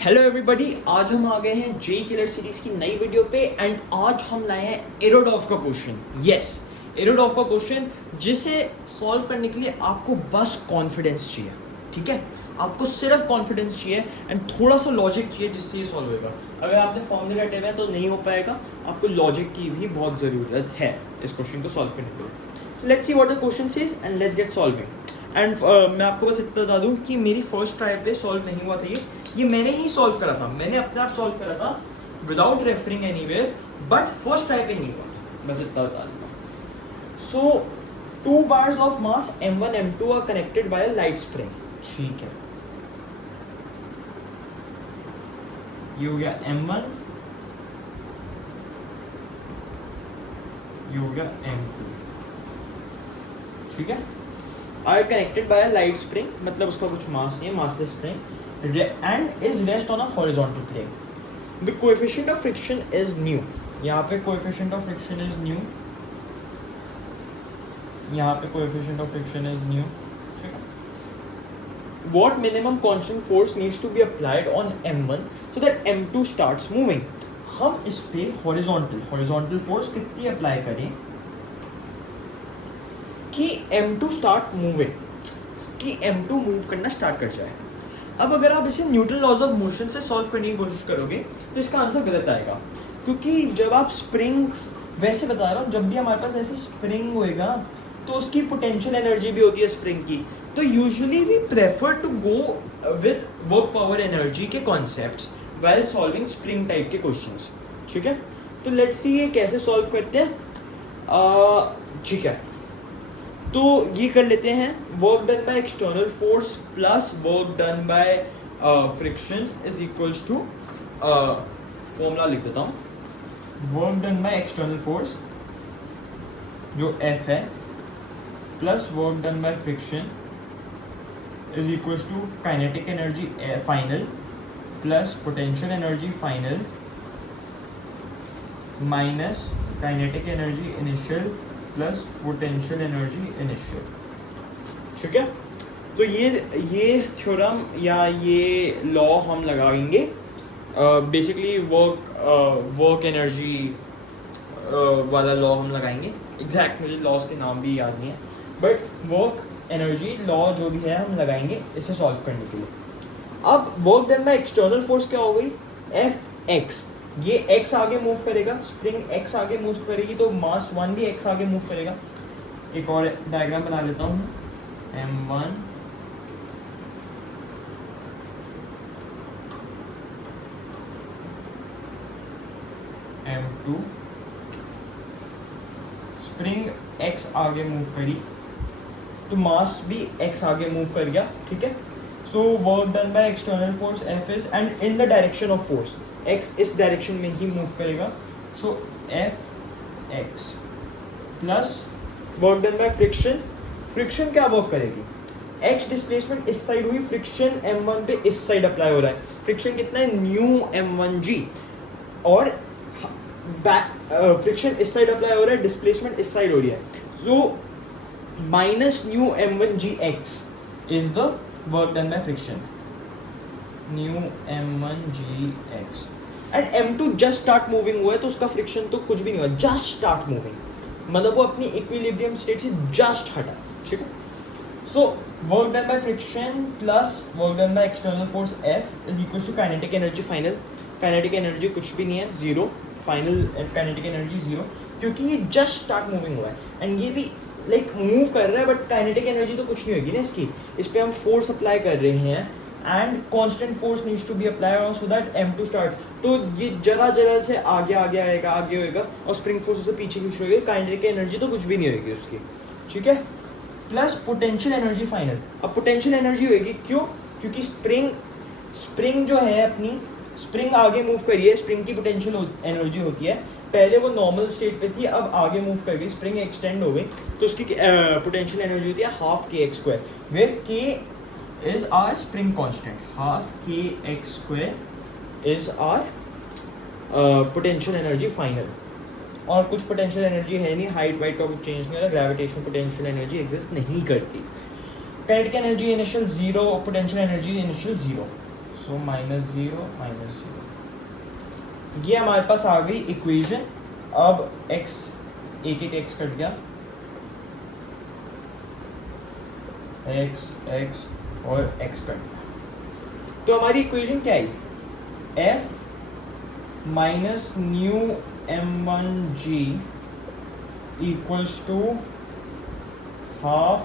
Hello everybody, आज हम आ गए हैं जे किलर सीरीज की नई वीडियो पे एंड आज हम लाए हैं एरोडॉफ का क्वेश्चन। यस, एरोडॉफ का क्वेश्चन जिसे सॉल्व करने के लिए आपको बस कॉन्फिडेंस चाहिए। ठीक है, आपको सिर्फ कॉन्फिडेंस चाहिए एंड थोड़ा सा लॉजिक चाहिए जिससे ये सॉल्व होगा। अगर आपने फॉर्मूले रटे हुए हैं तो नहीं हो पाएगा, आपको लॉजिक की भी बहुत ज़रूरत है इस क्वेश्चन को सॉल्व करने के लिए। Let's see what the question says and let's get solving. And मैं आपको बस इतना बता दूँ कि मेरी फर्स्ट ट्राई पे सॉल्व नहीं हुआ था ये मैंने ही सॉल्व करा था, मैंने अपने आप सॉल्व करा था without referring anywhere, but first try पे नहीं हुआ था, बस इतना बता दूंगा। सो 2 bars of mass m1 m2 are connected by a light spring। ठीक है, ये हो गया m1, ये हो गया m2। ठीक है, are connected by a light spring, मतलब उसका कुछ मास नहीं है, massless spring, and is rest on a horizontal plane। The coefficient of friction is nu। यहाँ पे coefficient of friction is nu, यहाँ पे coefficient of friction is nu। ठीक है, what minimum constant force needs to be applied on m1 so that m2 starts moving। हम इस पे horizontal force कितनी अप्लाई करें कि m2 स्टार्ट मूविंग, कि m2 मूव करना स्टार्ट कर जाए। अब अगर आप इसे न्यूटन लॉज ऑफ मोशन से सॉल्व करने की कोशिश करोगे तो इसका आंसर गलत आएगा, क्योंकि जब आप स्प्रिंग्स, वैसे बता रहा हूँ, जब भी हमारे पास ऐसे स्प्रिंग होएगा तो उसकी पोटेंशियल एनर्जी भी होती है स्प्रिंग की, तो usually we prefer to go with work power energy के concepts while solving spring type के क्वेश्चंस। ठीक है, तो लेट्स सी ये कैसे सॉल्व करते हैं। ठीक है, तो ये कर लेते हैं, work done by external force plus work done by friction is equals to, formula लिख देता हूँ, work done by external force जो F है plus work done by friction is equals to kinetic energy final plus potential energy final minus kinetic energy initial plus potential energy initial. ठीक है, तो ये theorem या ये लॉ हम लगाएंगे बेसिकली वर्क एनर्जी वाला लॉ हम लगाएंगे। एग्जैक्ट मुझे लॉज के नाम भी याद नहीं है, बट वर्क एनर्जी लॉ जो भी है हम लगाएंगे इसे सॉल्व करने के लिए। अब work done by external force क्या हो गई, Fx, ये x आगे मूव करेगा, स्प्रिंग x आगे मूव करेगी तो मास 1 भी x आगे मूव करेगा। एक और डायग्राम बना लेता हूँ, m1 m2, स्प्रिंग x आगे मूव करी तो मास भी x आगे मूव कर गया। ठीक है, so work done by external force F is, and in the direction of force x इस डायरेक्शन में ही मूव करेगा, सो Fx plus work done by friction, friction क्या वर्क करेगी, x डिस्प्लेसमेंट इस साइड हुई, फ्रिक्शन m1 पे इस साइड अप्लाई हो रहा है, फ्रिक्शन कितना है न्यू m1g, और फ्रिक्शन इस साइड अप्लाई हो रहा है, डिस्प्लेसमेंट इस साइड हो रही है, so minus new m1gx is the work done by friction, new m1gx, and m2 just start moving हुआ है तो उसका फ्रिक्शन तो कुछ भी नहीं हुआ, जस्ट स्टार्ट मूविंग, मतलब वो अपनी इक्विलिब्रियम स्टेट से जस्ट हटा। ठीक है, so work done by friction plus work done by external force F is equal to kinetic energy final, kinetic energy कुछ भी नहीं है, zero, final kinetic energy zero, क्योंकि ये जस्ट स्टार्ट मूविंग हुआ है एंड ये भी लाइक मूव कर रहा है, बट काइनेटिक एनर्जी तो कुछ नहीं होगी ना इसकी, इस पर हम फोर्स अप्लाई कर रहे हैं and constant force needs to be applied on so that m2 starts, तो ये जरा से आगे आएगा, आगे होएगा और स्प्रिंग फोर्स से पीछे होएगी, काइनेटिक एनर्जी तो कुछ भी नहीं होगी उसकी। ठीक है, प्लस पोटेंशियल एनर्जी फाइनल, अब पोटेंशियल एनर्जी होएगी क्यों, क्योंकि स्प्रिंग जो है अपनी, स्प्रिंग आगे मूव करी है, स्प्रिंग की पोटेंशियल एनर्जी होती है, पहले वो नॉर्मल स्टेट पे थी, अब आगे मूव कर गई, स्प्रिंग एक्सटेंड हो गई, तो उसकी पोटेंशियल एनर्जी होती है half kx², where k is our spring constant, half kx² is our potential energy final, और कुछ पोटेंशियल एनर्जी है नहीं, हाइट वाइट का कुछ चेंज नहीं हो रहा, ग्रेविटेशनल पोटेंशियल एनर्जी एग्जिस्ट नहीं करती, kinetic energy initial zero, potential energy initial zero, so -0 -0, ये हमारे पास आ गई इक्वेशन। अब x एक x कट गया, x और x कट गया, तो हमारी इक्वेशन क्या आई? f minus mu m1g equals to half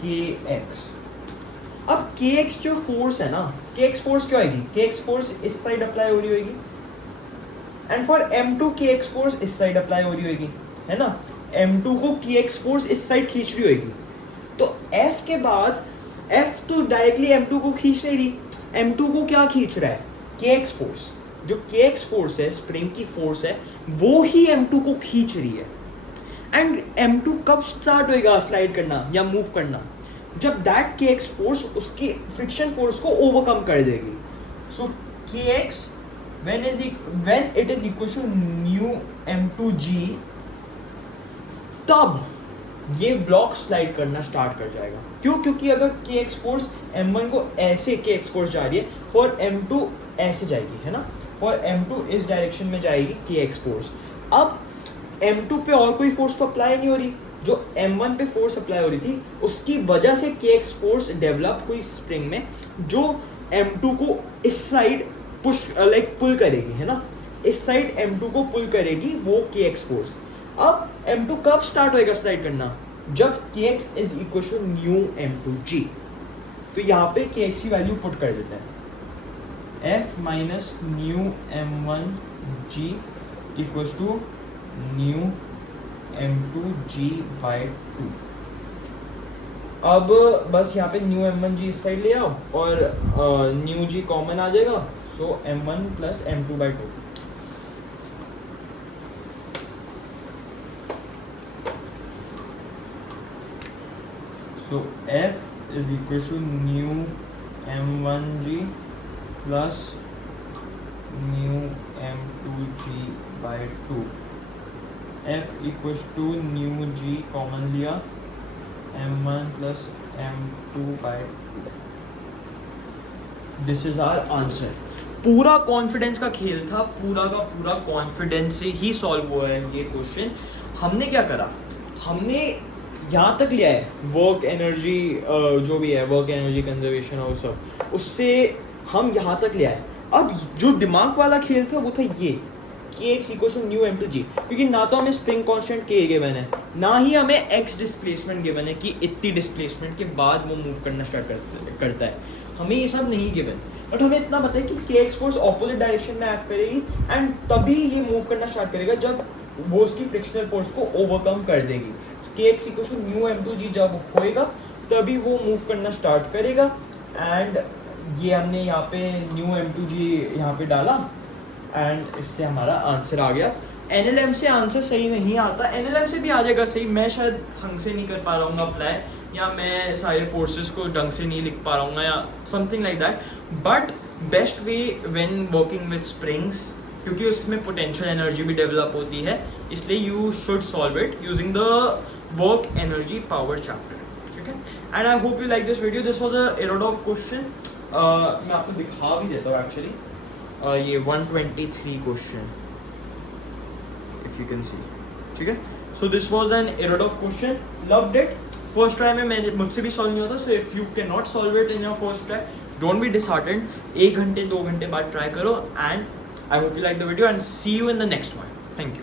kx। अब kx जो फोर्स है ना, kx फोर्स क्या आएगी? kx फोर्स इस साइड अप्लाई हो रही होगी, and for m2 kx force इस साइड अप्लाई हो रही होगी, है ना। m2 को kx फोर्स इस साइड खींच रही होगी, तो f के बाद f तो डायरेक्टली m2 को खींच नहीं रही, m2 को क्या खींच रहा है? kx force. जो kx फोर्स है, स्प्रिंग की फोर्स है, वो ही m2 को खींच रही है। एंड m2 कब स्टार्ट होएगा स्लाइड करना या मूव करना? जब दैट kx फोर्स उसकी फ्रिक्शन फोर्स को ओवरकम कर देगी। सो kx when it is equal to new m2g, तब ये ब्लॉक स्लाइड करना स्टार्ट कर जाएगा। क्यों? क्योंकि अगर kx फोर्स m1 को ऐसे kx फोर्स जा रही है, फॉर m2 ऐसे जाएगी, है ना, फॉर m2 इस डायरेक्शन में जाएगी kx फोर्स। अब m2 पे और कोई फोर्स तो अप्लाई नहीं हो रही, जो m1 पे फोर्स अप्लाई हो रही थी उसकी वजह से kx फोर्स डेवलप हुई स्प्रिंग में, जो m2 को इस साइड पुश पुल करेगी, है ना, इस साइड m2 को पुल करेगी वो kx फोर्स। अब m2 कब स्टार्ट होएगा स्लाइड करना? जब kx is equal to mu m2g। तो यहाँ पे kx की वैल्यू पुट कर देते हैं, f minus mu m1g equal to mu m2g by 2। अब बस यहाँ पे न्यू m1g इस साइड ले आओ और न्यू g कॉमन आ जाएगा, so m1 plus m2 by 2। So f is equal to mu m1g plus mu m2g by 2। f equals to mu g common लिया, m1 plus m2 by 2। This is our answer. पूरा confidence का खेल था, पूरा का पूरा confidence से ही solve हुआ है ये क्वेश्चन। हमने क्या करा? हमने यहाँ तक लिया है वर्क एनर्जी, जो भी है वर्क एनर्जी कंजर्वेशन और सब, उससे हम यहाँ तक लिया है। अब जो दिमाग वाला खेल था वो था ये kx equal to mu m2g, क्योंकि ना तो हमें स्प्रिंग कांस्टेंट k गिवन है, ना ही हमें x डिस्प्लेसमेंट गिवन है कि इतनी डिस्प्लेसमेंट के बाद वो मूव करना स्टार्ट करता है। हमें ये सब नहीं गिवन, बट हमें इतना पता है कि kx फोर्स ऑपोजिट डायरेक्शन में एक्ट करेगी एंड तभी ये मूव करना स्टार्ट करेगा जब वो उसकी फ्रिक्शनल फोर्स को ओवरकम कर देगी। kx equal to mu m2g जब होएगा तभी वो मूव करना स्टार्ट करेगा। एंड ये हमने यहाँ पे न्यू m2g यहाँ पे डाला एंड इससे हमारा आंसर आ गया। NLM से आंसर सही नहीं आता, NLM से भी आ जाएगा सही, मैं शायद ढंग से नहीं कर पा रहा हूँ अप्लाई, या मैं सारे फोर्सेस को ढंग से नहीं लिख पा रहा हूँ या something like that. But best way when working with springs, क्योंकि उसमें पोटेंशियल एनर्जी भी डेवलप होती है, इसलिए you should solve it using the work energy power chapter. ठीक है, and I hope you like this video. This was a arrowed of question, मैं आपको दिखा भी देता हूँ एक्चुअली। ये 123 question if you can see. ठीक है, so this was an arrowed of question, loved it. First try में मुझसे भी सॉल्व नहीं होता, so if you can not solve it in your first try, don't be disheartened. 1 घंटे 2 घंटे बाद ट्राई करो, and I hope you like the video and see you in the next one. Thank you.